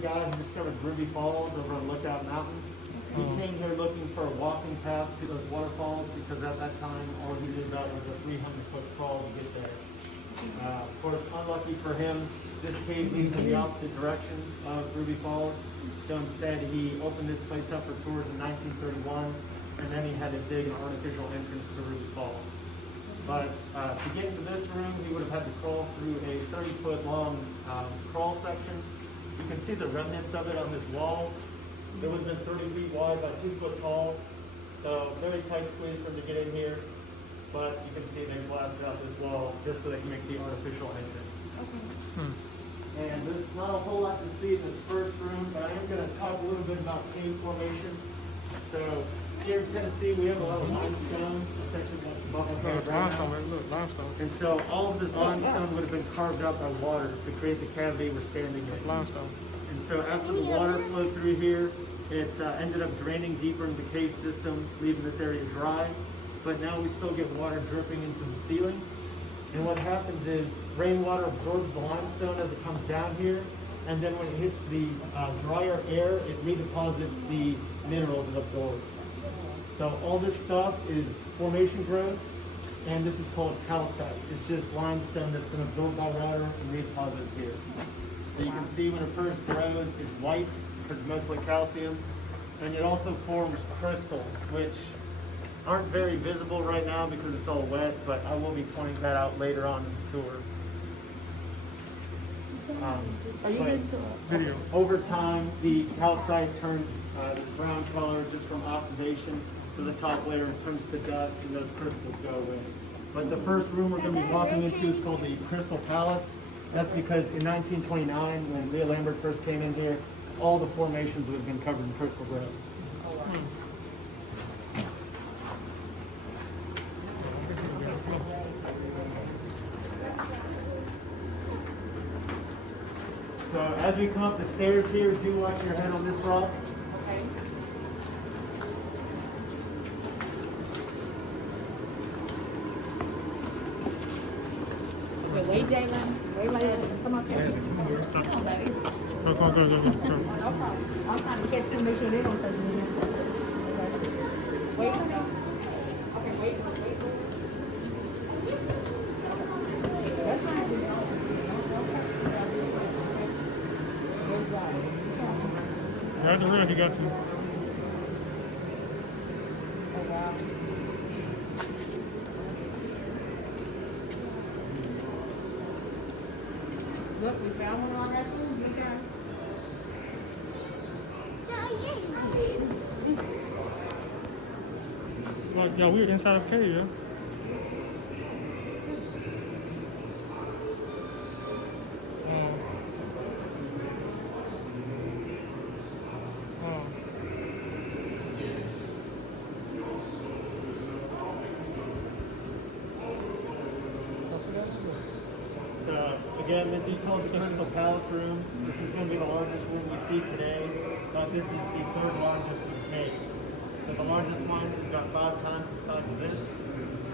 guy who discovered Ruby Falls over on Lookout Mountain. He came here looking for a walking path to those waterfalls because at that time all he knew about was a 300-foot crawl to get there. Of course, unlucky for him, this cave leads in the opposite direction of Ruby Falls. So instead, he opened this place up for tours in 1931, and then he had to dig an artificial entrance to Ruby Falls. But to get into this room, he would have had to crawl through a 30-foot long crawl section. You can see the remnants of it on this wall. It would have been 30 feet wide by 2 foot tall. So very tight squeeze for him to get in here. But you can see they blasted out this wall just so they can make the artificial entrance. Okay. And there's not a whole lot to see in this first room, but I am going to talk a little bit about cave formation. So here in Tennessee, we have a lot of limestone, essentially that's above our head right now. Limestone. And so all of this limestone would have been carved out by water to create the cavity we're standing in. Limestone. And so after the water flowed through here, it ended up draining deeper into the cave system, leaving this area dry. But now we still get water dripping into the ceiling. And what happens is rainwater absorbs the limestone as it comes down here. And then when it hits the drier air, it redeposits the minerals it absorbed. So all this stuff is formation growth, and this is called calcite. It's just limestone that's been absorbed by water and redeposited here. So you can see when it first grows, it's white because it's mostly calcium. And it also forms crystals, which aren't very visible right now because it's all wet, but I will be pointing that out later on in the tour. Are you doing some Video. Over time, the calcite turns this brown color just from oxidation, so the top layer turns to dust and those crystals go away. But the first room we're going to be walking into is called the Crystal Palace. That's because in 1929, when Leo Lambert first came in here, all the formations would have been covered in crystal growth. So as we come up the stairs here, do watch your head on this rock. Okay. Okay, wait, Jalen. Wait. Come on, Sarah. Come on, baby. Go. No problem. I'm trying to catch them, make sure they don't touch me. Okay. Wait. Okay, wait. That's right. Right the real, he got to. Oh, wow. Look, we found one already. Look at Like, yeah, we were inside of a cave, yeah? So again, this is called the Crystal Palace room. This is going to be the largest room we see today, but this is the third largest in the cave. So the largest one is about 5 times the size of this,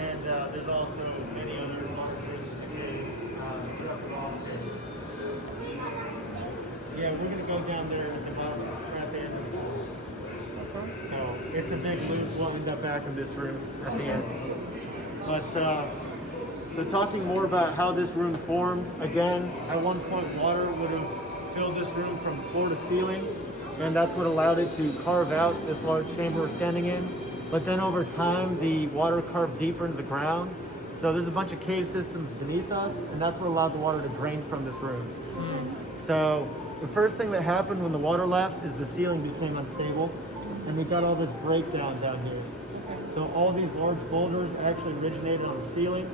and there's also many other large rooms in the cave throughout the wall. Yeah, we're going to go down there at the bottom, at the end of the wall. So it's a big loop. We'll end up back in this room at the end. But so talking more about how this room formed, again, at one point water would have filled this room from floor to ceiling, and that's what allowed it to carve out this large chamber we're standing in. But then over time, the water carved deeper into the ground. So there's a bunch of cave systems beneath us, and that's what allowed the water to drain from this room. So the first thing that happened when the water left is the ceiling became unstable, and we got all this breakdown down here. So all these large boulders actually originated on the ceiling,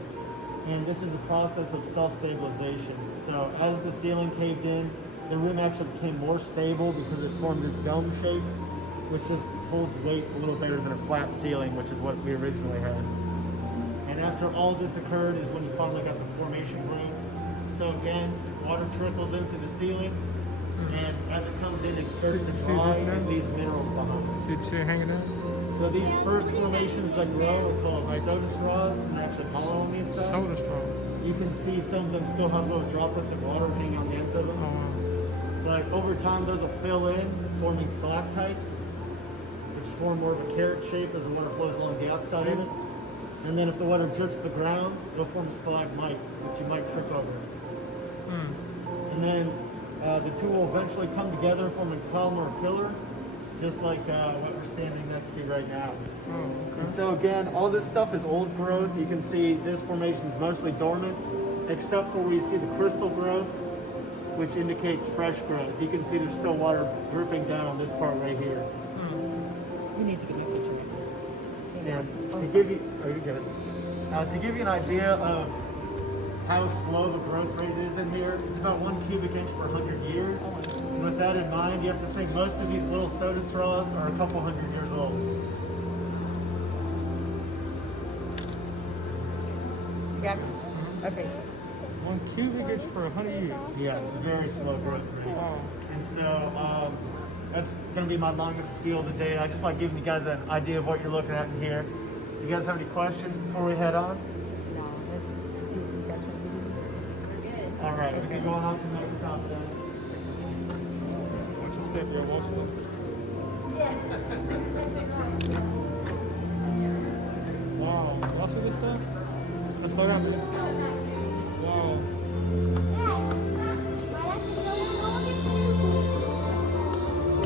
and this is a process of self-stabilization. So as the ceiling caved in, the room actually became more stable because it formed this dome shape, which just holds weight a little better than a flat ceiling, which is what we originally had. And after all this occurred is when you finally got the formation room. So again, water trickles into the ceiling, and as it comes in, it starts to dry and leaves minerals behind. See the shit hanging out? So these first formations that grow are called soda straws, and they're actually hollow on the inside. Soda straw. You can see some of them still have little droplets of water hanging on the ends of them. But over time, those will fill in, forming stalactites, which form more of a carrot shape as the water flows along the outside of it. And then if the water drips to the ground, it'll form a stalagmite, which you might trip over. And then the two will eventually come together, forming a column or a pillar, just like what we're standing next to right now. And so again, all this stuff is old growth. You can see this formation is mostly dormant, except for where you see the crystal growth, which indicates fresh growth. You can see there's still water dripping down on this part right here. You need to give me a picture. And to give you, to give you an idea of how slow the growth rate is in here, it's about 1 cubic inch per 100 years. And with that in mind, you have to think most of these little soda straws are a couple hundred years old. You got me? Okay. 1 cubic inch for 100 years. Yeah, it's a very slow growth rate. Wow. And so that's going to be my longest spiel of the day. I just like giving you guys an idea of what you're looking at in here. You guys have any questions before we head on? No, that's what we do. All right, we can go on to the next stop then. Watch your step, yo. Watch your Wow. Y'all see this stuff? Let's slow down, dude. Wow.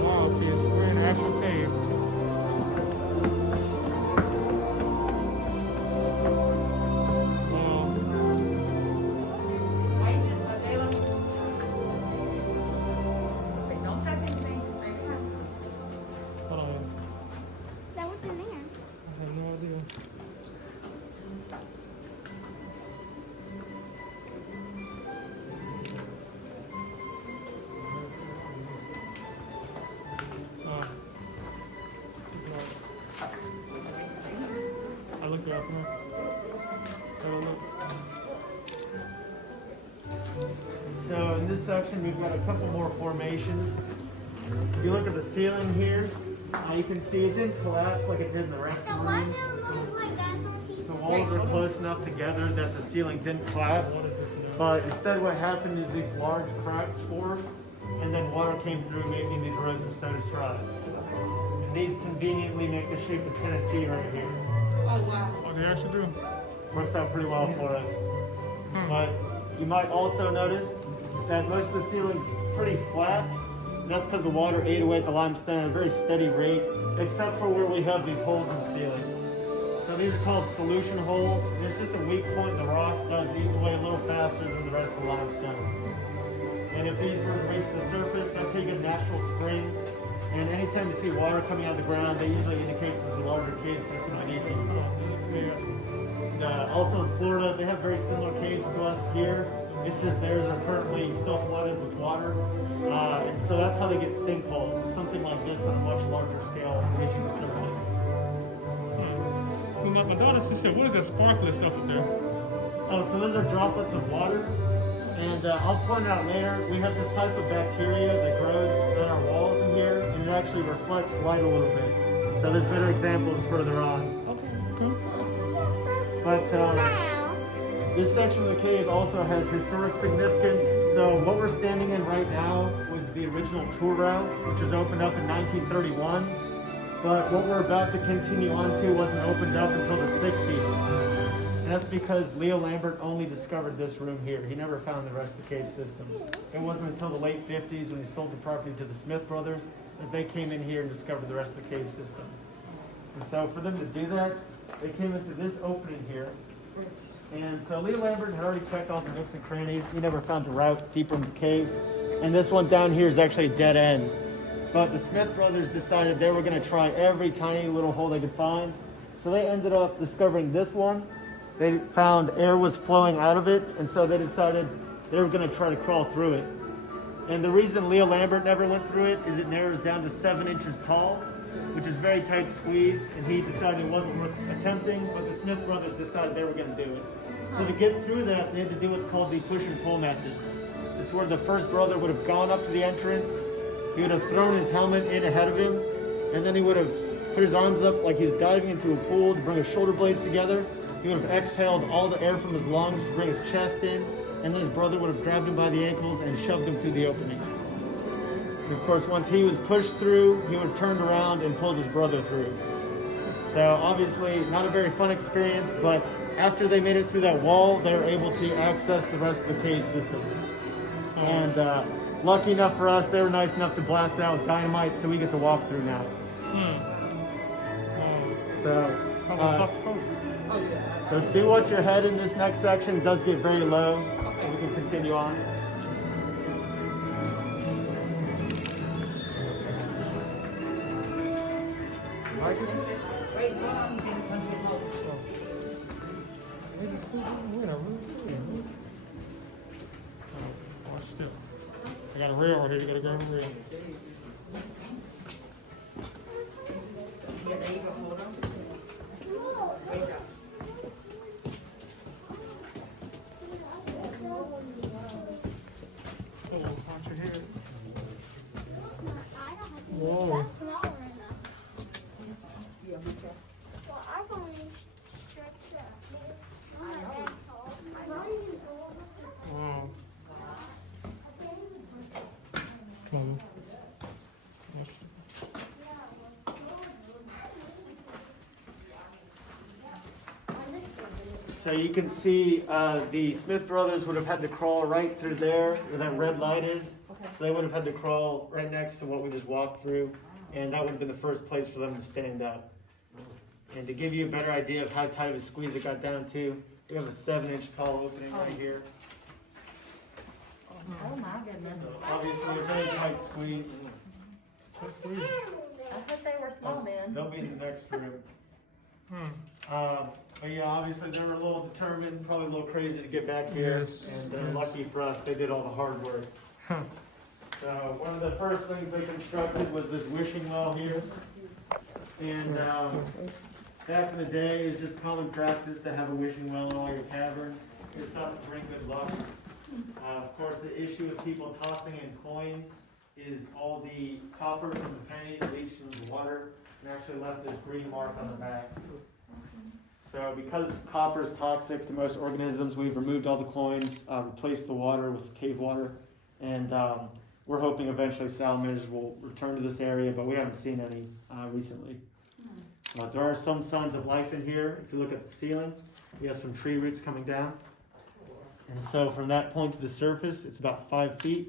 Wow, kids. We're in an actual cave. Wow. Okay, don't touch anything, just stay behind. Hold on. That was in there. I have no idea. I looked it up, huh? Have a look. So in this section, we've got a couple more formations. If you look at the ceiling here, you can see it didn't collapse like it did in the rest of the room. The walls are close enough together that the ceiling didn't collapse. But instead what happened is these large cracks formed, and then water came through, making these rows of soda straws. And these conveniently make the shape of Tennessee right here. Oh, wow. Oh, they actually do. Works out pretty well for us. But you might also notice that most of the ceiling's pretty flat. That's because the water ate away at the limestone at a very steady rate, except for where we have these holes in the ceiling. So these are called solution holes. There's just a weak point in the rock that does eat away a little faster than the rest of the limestone. And if these were to reach the surface, that's how you get a natural spring. And anytime you see water coming out of the ground, that usually indicates there's a larger cave system beneath you. Also in Florida, they have very similar caves to us here. It's just theirs are currently still flooded with water. And so that's how they get sinkholes. It's something like this on a much larger scale reaching the surface. Well, my daughter, she said, what is that sparkly stuff up there? Oh, so those are droplets of water. And I'll point out later, we have this type of bacteria that grows on our walls in here, and it actually reflects light a little bit. So there's better examples further on. But this section of the cave also has historic significance. So what we're standing in right now was the original tour route, which was opened up in 1931. But what we're about to continue on to wasn't opened up until the 60s. And that's because Leo Lambert only discovered this room here. He never found the rest of the cave system. It wasn't until the late 50s when he sold the property to the Smith brothers that they came in here and discovered the rest of the cave system. And so for them to do that, they came into this opening here. And so Leo Lambert had already checked all the nooks and crannies. He never found a route deeper into the cave. And this one down here is actually a dead end. But the Smith brothers decided they were going to try every tiny little hole they could find. So they ended up discovering this one. They found air was flowing out of it, and so they decided they were going to try to crawl through it. And the reason Leo Lambert never went through it is it narrows down to 7 inches tall, which is very tight squeeze, and he decided it wasn't worth attempting, but the Smith brothers decided they were going to do it. So to get through that, they had to do what's called the push and pull method. This is where the first brother would have gone up to the entrance, he would have thrown his helmet in ahead of him, and then he would have put his arms up like he was diving into a pool to bring his shoulder blades together. He would have exhaled all the air from his lungs to bring his chest in, and then his brother would have grabbed him by the ankles and shoved him through the opening. And of course, once he was pushed through, he would have turned around and pulled his brother through. So obviously, not a very fun experience, but after they made it through that wall, they were able to access the rest of the cave system. And lucky enough for us, they were nice enough to blast it out with dynamite, so we get to walk through now. So, Oh, yeah. so do watch your head in this next section. It does get very low. And we can continue on. Wait, hold on, he said it's gonna get low. Watch still. I got a rail right here. You gotta go over the rail. Yeah, there you go, hold on. Great job. Oh, watch your head. I don't have to Whoa. That's smaller enough. Yeah, be careful. Well, I've only stretched up. I'm not that tall. Wow. Come on. Watch. So you can see the Smith brothers would have had to crawl right through there where that red light is. So they would have had to crawl right next to what we just walked through, and that would have been the first place for them to stand up. And to give you a better idea of how tight of a squeeze it got down to, we have a 7-inch tall opening right here. Oh my goodness. So obviously a very tight squeeze. That's weird. I thought they were small, man. They'll be in the next room. But yeah, obviously they were a little determined, probably a little crazy to get back here. Yes, And yes. lucky for us, they did all the hard work. So one of the first things they constructed was this wishing well here. And back in the day, it's just common practice to have a wishing well in all your caverns. It's thought to bring good luck. Of course, the issue with people tossing in coins is all the copper from the pennies leached into the water and actually left this green mark on the back. So because copper is toxic to most organisms, we've removed all the coins, replaced the water with cave water, and we're hoping eventually salamanders will return to this area, but we haven't seen any recently. There are some signs of life in here. If you look at the ceiling, we have some tree roots coming down. And so from that point to the surface, it's about 5 feet.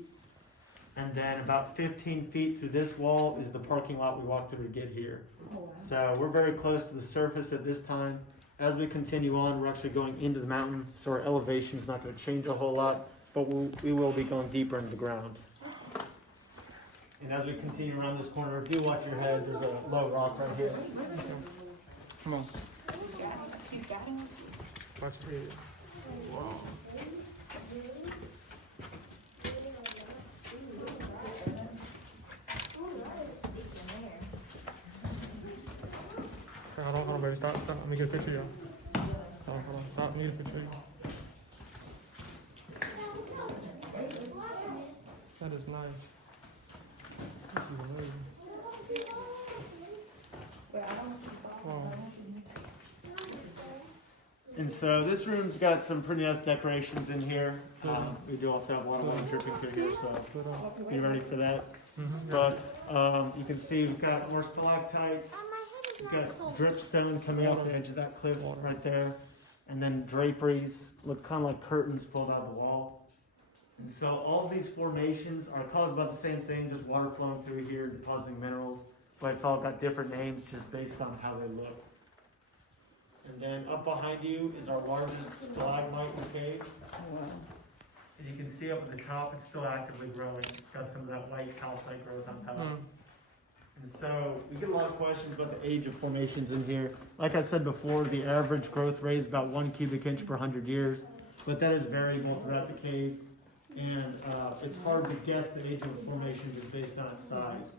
And then about 15 feet through this wall is the parking lot we walked through to get here. So we're very close to the surface at this time. As we continue on, we're actually going into the mountain, so our elevation is not going to change a whole lot, but we will be going deeper into the ground. And as we continue around this corner, do watch your head. There's a low rock right here. Come on. He's guiding us. Watch your head. Wow. Hold on, baby. Stop. Let me get a picture of y'all. Hold on. Stop. I need a picture of you. That is nice. This is amazing. Wow. And so this room's got some pretty nice decorations in here. We do also have a lot of water dripping through here, so be ready for that. But you can see we've got more stalactites. We've got dripstone coming off the edge of that cliff right there. And then draperies look kind of like curtains pulled out of the wall. And so all these formations are caused by the same thing, just water flowing through here, depositing minerals. But it's all got different names just based on how they look. And then up behind you is our largest stalagmite in the cave. And you can see up at the top, it's still actively growing. It's got some of that white calcite growth on top. And so we get a lot of questions about the age of formations in here. Like I said before, the average growth rate is about 1 cubic inch per 100 years, but that is variable throughout the cave. And it's hard to guess the age of a formation just based on its size.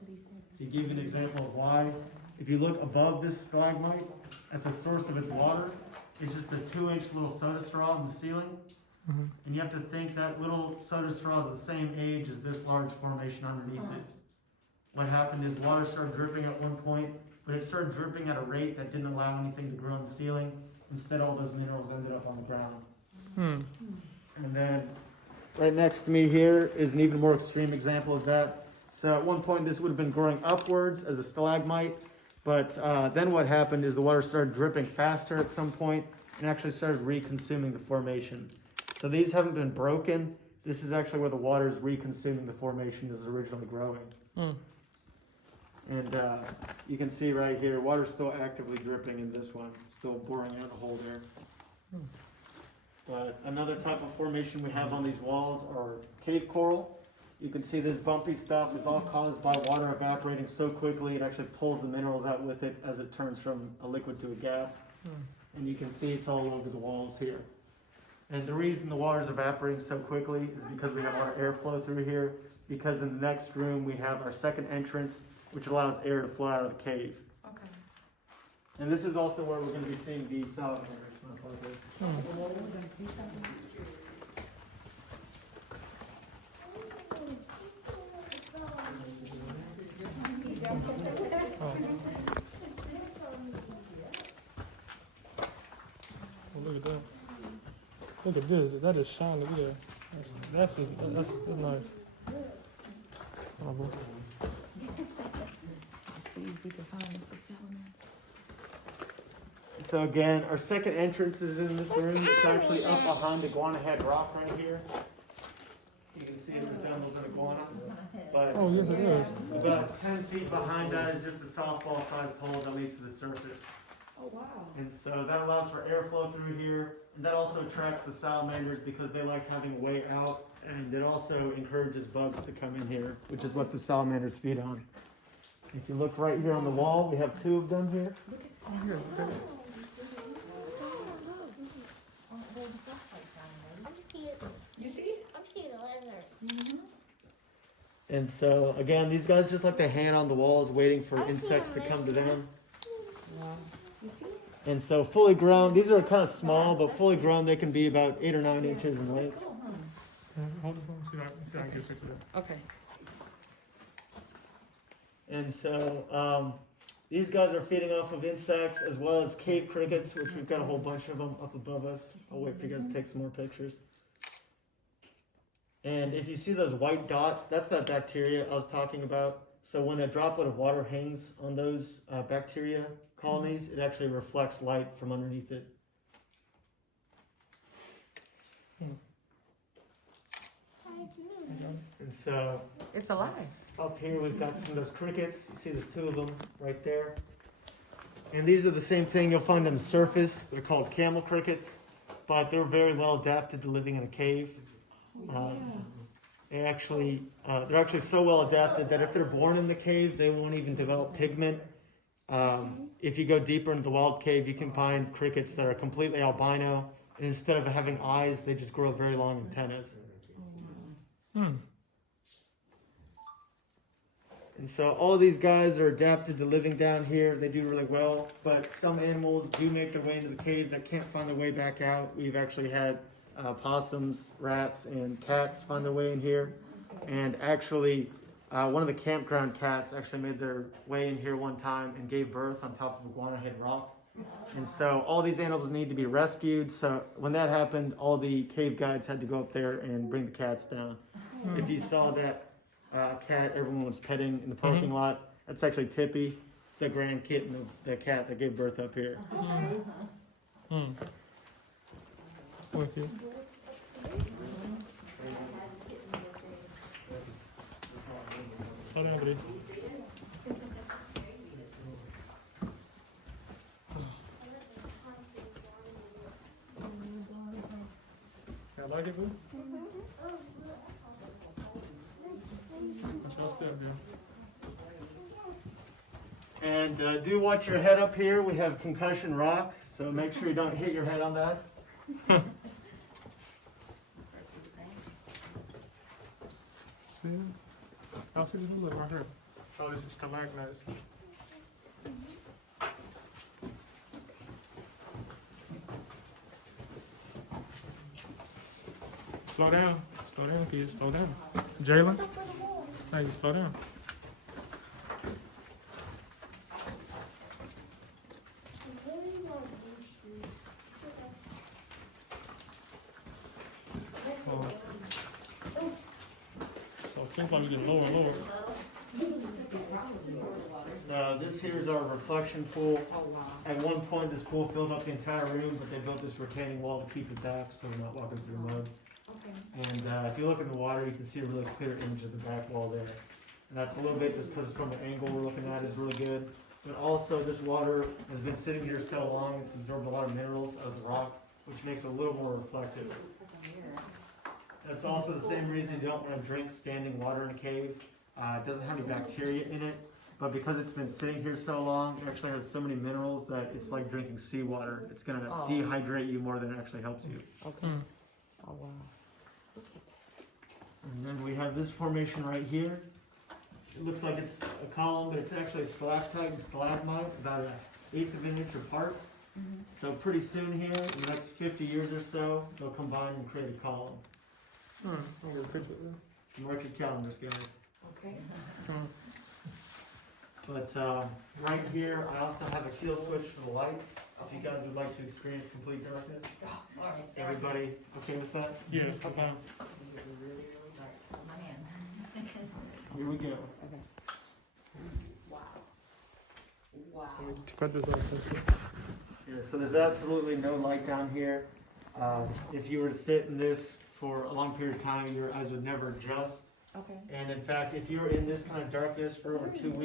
To give you an example of why, if you look above this stalagmite, at the source of its water, it's just a 2-inch little soda straw in the ceiling. And you have to think that little soda straw is the same age as this large formation underneath it. What happened is water started dripping at one point, but it started dripping at a rate that didn't allow anything to grow in the ceiling. Instead, all those minerals ended up on the ground. And then right next to me here is an even more extreme example of that. So at one point, this would have been growing upwards as a stalagmite, but then what happened is the water started dripping faster at some point and actually started reconsuming the formation. So these haven't been broken. This is actually where the water is reconsuming the formation that was originally growing. Hmm. And you can see right here, water's still actively dripping in this one, still boring out a hole there. Hmm. But another type of formation we have on these walls are cave coral. You can see this bumpy stuff is all caused by water evaporating so quickly it actually pulls the minerals out with it as it turns from a liquid to a gas. And you can see it's all over the walls here. And the reason the water is evaporating so quickly is because we have a lot of airflow through here, because in the next room we have our second entrance, which allows air to flow out of the cave. Okay. And this is also where we're going to be seeing the salamanders, most likely. We're gonna see something. Oh, look at that. Look at this. That is shiny. Look at that. That's nice. Oh, boy. Let's see if we can find us a salamander. So again, our second entrance is in this room. It's actually up behind Iguana Head Rock right here. You can see it resembles an iguana, but Oh, yes, it is. about 10 feet behind that is just a softball-sized hole that leads to the surface. Oh, wow. And so that allows for airflow through here, and that also attracts the salamanders because they like having a way out, and it also encourages bugs to come in here, which is what the salamanders feed on. If you look right here on the wall, we have 2 of them here. Look at this. Here, okay. You see it? I'm seeing a lizard. And so again, these guys just like to hang on the walls waiting for insects to come to them. You see it? And so fully grown, these are kind of small, but fully grown they can be about 8 or 9 inches in length. Yeah, hold this one. See if I can get a picture of that. Okay. And so these guys are feeding off of insects as well as cave crickets, which we've got a whole bunch of them up above us. I'll wait for you guys to take some more pictures. And if you see those white dots, that's that bacteria I was talking about. So when a droplet of water hangs on those bacteria colonies, it actually reflects light from underneath it. And so It's alive. up here we've got some of those crickets. You see there's 2 of them right there. And these are the same thing you'll find on the surface. They're called camel crickets, but they're very well adapted to living in a cave. They're actually so well adapted that if they're born in the cave, they won't even develop pigment. If you go deeper into the wild cave, you can find crickets that are completely albino, and instead of having eyes, they just grow very long antennas. Hmm. And so all these guys are adapted to living down here. They do really well, but some animals do make their way into the cave that can't find their way back out. We've actually had possums, rats, and cats find their way in here. And actually, one of the campground cats actually made their way in here one time and gave birth on top of Iguana Head Rock. And so all these animals need to be rescued. So when that happened, all the cave guides had to go up there and bring the cats down. If you saw that cat everyone was petting in the parking lot, that's actually Tippy. It's the grand kitten of the cat that gave birth up here. Hmm. Okay. Slow down, buddy. Yeah, like it, boo? That's your step, dude. And do watch your head up here. We have concussion rock, so make sure you don't hit your head on that. See? I'll see this look right here. Oh, this is stalagmites. Slow down, kids, slow down. Jalen, hey, slow down. Oh. So things like getting lower and lower. This here is our reflection pool. Oh, wow. At one point, this pool filled up the entire room, but they built this retaining wall to keep it back, so we're not walking through mud. Okay. And if you look in the water, you can see a really clear image of the back wall there. And that's a little bit just because from the angle we're looking at is really good. But also, this water has been sitting here so long, it's absorbed a lot of minerals out of the rock, which makes it a little more reflective. That's also the same reason you don't want to drink standing water in a cave. It doesn't have any bacteria in it, but because it's been sitting here so long, it actually has so many minerals that it's like drinking seawater. It's gonna dehydrate you more than it actually helps you. Okay. Mm. Oh, wow. And then we have this formation right here. It looks like it's a column, but it's actually a stalactite and stalagmite, about an eighth of an inch apart. So pretty soon here, in the next 50 years or so, they'll combine and create a column. I'll get a picture of that. So mark your calendars, guys. Okay. But right here, I also have a kill switch for the lights. If you guys would like to experience complete darkness. Everybody okay with that? Yeah, okay. Here we go. Wow. Wow. Let me cut this off. Yeah, so there's absolutely no light down here. If you were to sit in this for a long period of time, your eyes would never adjust. Okay. And in fact, if you were in this kind of darkness for over 2 weeks,